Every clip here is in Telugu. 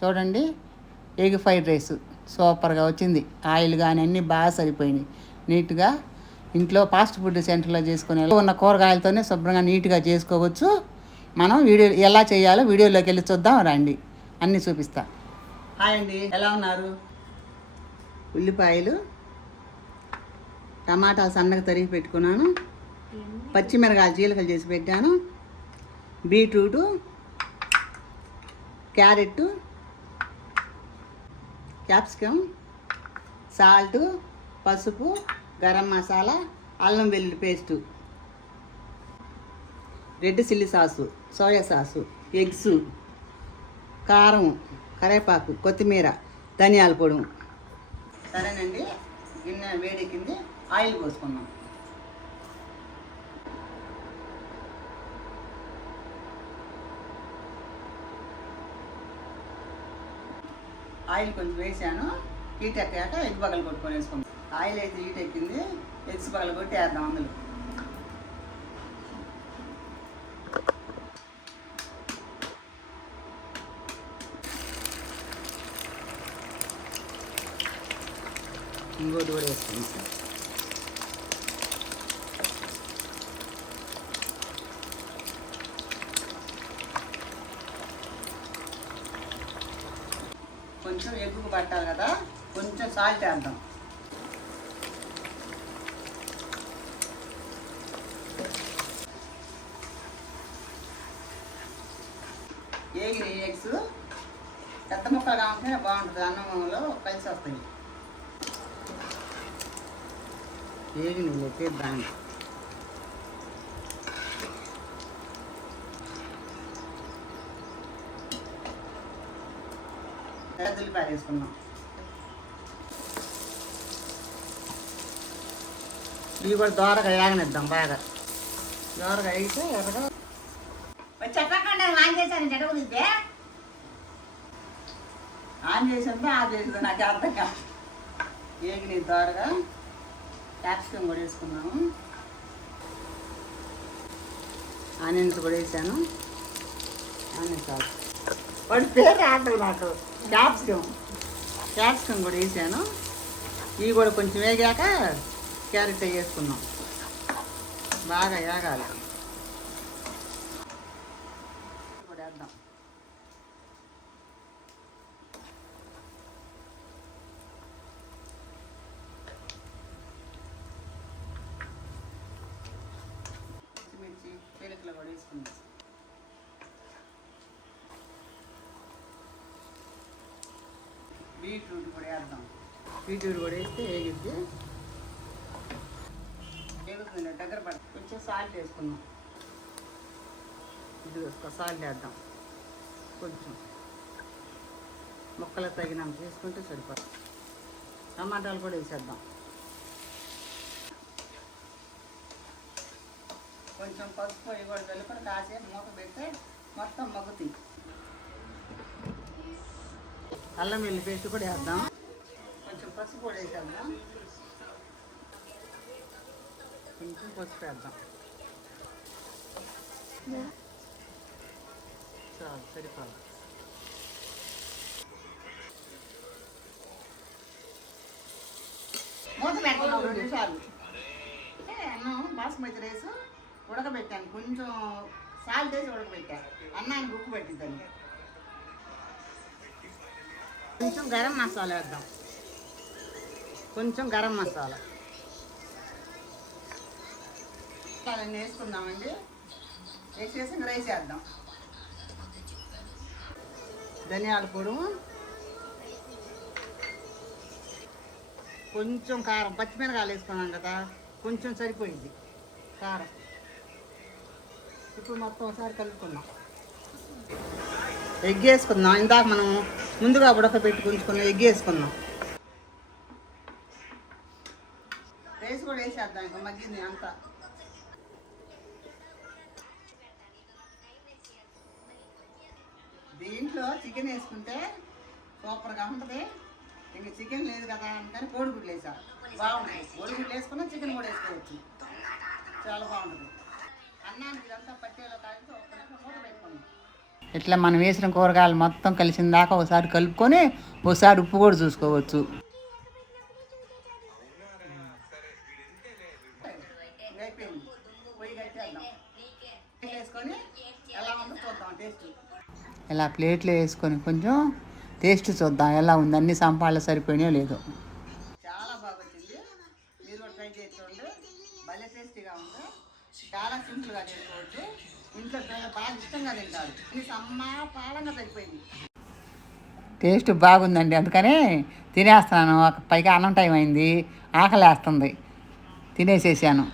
చూడండి, ఎగ్ ఫ్రైడ్ రైస్ సూపర్గా వచ్చింది. ఆయిల్ కానీ అన్నీ బాగా సరిపోయినాయి. నీట్గా ఇంట్లో ఫాస్ట్ ఫుడ్ సెంటర్లో చేసుకునే ఉన్న కూరగాయలతోనే శుభ్రంగా నీట్గా చేసుకోవచ్చు. మనం వీడియో ఎలా చేయాలో వీడియోలోకి వెళ్ళి చూద్దాం రండి, అన్నీ చూపిస్తా. హాయ్ అండి, ఎలా ఉన్నారు? ఉల్లిపాయలు, టమాటాలు సన్నగా తరిగి పెట్టుకున్నాను, పచ్చిమిరకాయలు చీలికలు చేసి పెట్టాను, బీట్రూటు, క్యారెట్, క్యాప్సికమ్, సాల్టు, పసుపు, గరం మసాలా, అల్లం వెల్లుల్లి paste, red chilli sauce, soya sauce, eggs, కారం, కరివేపాకు, కొత్తిమీర, ధనియాల పొడి. సరేనండి, గిన్నె వేడెక్కింది, ఆయిల్ పోసుకున్నాం. ఆయిల్ కొంచెం వేసాను, హీట్ ఎక్కాక ఎగ్ పగలు కొట్టుకొని వేసుకుందాం. ఆయిల్ అయితే హీట్ ఎక్కింది, ఎగ్స్ పగలు కొట్టి వేద్దాం అందులో. ఇంకోటి కూడా వేసుకుందాం. కొంచెం ఎగ్గుకు పట్టాలి కదా, కొంచెం సాల్ట్ వేద్దాం. ఏగిన ఎగ్స్ పెద్ద ముక్కలు కావాలంటే బాగుంటుంది, అన్నంలో కలిసి వస్తాయి. ఏగిన లెక్కేద్దాం. ఉల్లిపాయలు వేసుకున్నాం. ఇవి కూడా దోరగా ఏగనిద్దాం, బాగా దోరగా అయితే ఎర్రగా. ఆన్ చేసిందో ఆఫ్ చేసిందో నాకు అర్థం కాదు. ఏగిన దోరగా క్యాప్సికమ్ కూడా వేసుకున్నాము, ఆనియన్స్ కూడా వేసాను. ఆనియన్స్ వాడి పేరు రావట్లేదు నాకు. క్యాప్సికమ్ కూడా వేసాను. ఇవి కూడా కొంచెం వేగాక క్యారెట్ వేసుకున్నాం, బాగా వేగాలి. కూడా వేద్దాం. పచ్చిమిర్చి చీలికలు కూడా వేసుకున్నాం. బీట్రూట్ కూడా వేద్దాం. బీట్రూట్ కూడా వేస్తే వేగిద్ది, వేగుతుంది దగ్గర పడ. కొంచెం సాల్ట్ వేసుకున్నాం. ఇది సాల్ట్ వేద్దాం కొంచెం, ముక్కలు తగినంత వేసుకుంటే సరిపోతుంది. టమాటాలు కూడా వేసేద్దాం. కొంచెం పసుపు ఇవి కూడా వెలుపల కాసేపు మూత పెడితే మొత్తం మగ్గుతాయి. అల్లం వెల్లుల్లి పేస్ట్ కూడా వేద్దాం. కొంచెం పసుపు కూడా వేసేద్దాం. కొంచెం పసుపు వేద్దాం. చాలు, సరిపోదు. మూత పెట్టుకున్నాం 2 నిమిషాలు. అన్నం బాస్మతి రైస్ ఉడకబెట్టాను, కొంచెం సాల్ట్ వేసి ఉడకబెట్టాను. అన్నానికి ఉప్పు పెట్టిద్దాన్ని. కొంచెం గరం మసాలా వేద్దాం. కొంచెం గరం మసాలా అన్నీ వేసుకుందామండి. వేసేసి రైస్ వేద్దాం. ధనియాల పొడి, కొంచెం కారం, పచ్చిమిరకాయలు వేసుకున్నాం కదా, కొంచెం సరిపోయింది కారం. ఇప్పుడు మొత్తం ఒకసారి కలుపుకుందాం. ఎగ్ వేసుకుందాం. ఇందాక మనం ముందుగా ఉడకబెట్టి ఉంచుకున్నాం, ఎగ్ వేసుకుందాం. రైస్ కూడా వేసేద్దాం. ఇంకా మగ్గింది అంతా. దీంట్లో చికెన్ వేసుకుంటే సూపర్గా ఉంటుంది. ఇంక చికెన్ లేదు కదా అందుకని కోడిగుడ్లు వేసా, బాగుంటుంది. కోడిగుడ్లు వేసుకున్నా చికెన్ కూడా వేసుకోవచ్చు, చాలా బాగుంటుంది. అన్నానికి ఇదంతా పట్టేలో కాగితే ఒక్క నిమిషం మూత పెట్టుకున్నాం. ఇట్లా మనం వేసిన కూరగాయలు మొత్తం కలిసిన దాకా ఒకసారి కలుపుకొని ఒకసారి ఉప్పు కూడా చూసుకోవచ్చు. ఇలా ప్లేట్లో వేసుకొని కొంచెం టేస్ట్ చూద్దాం ఎలా ఉంది, అన్ని సంపాళ్ళు సరిపోయినాయో లేదో. చాలా బాగా వచ్చింది, మీరు కూడా ట్రై చేసుకోండి. భలే టేస్టీగా ఉంది, చాలా సింపుల్గా చేసుకోవచ్చు. ఇంట్లో బాగా ఇష్టంగా తింటారు. పాలంగా సరిపోయింది. టేస్ట్ బాగుందండి, అందుకని తినేస్తున్నాను. పైగా అన్నం టైం అయింది, ఆకలి వేస్తుంది, తినేసేసాను.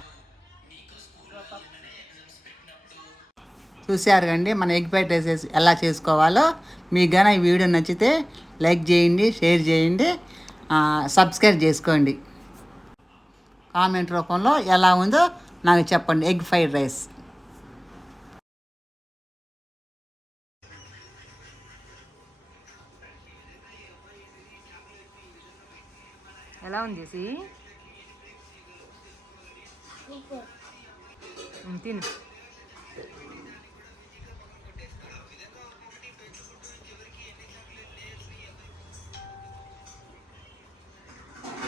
చూశారు కండి మన ఎగ్ ఫ్రైడ్ రైస్ ఎలా చేసుకోవాలో. మీకు కానీ ఈ వీడియో నచ్చితే లైక్ చేయండి, షేర్ చేయండి, సబ్స్క్రైబ్ చేసుకోండి. కామెంట్ రూపంలో ఎలా ఉందో నాకు చెప్పండి ఎగ్ ఫ్రైడ్ రైస్. ఎలా ఉంది తిను.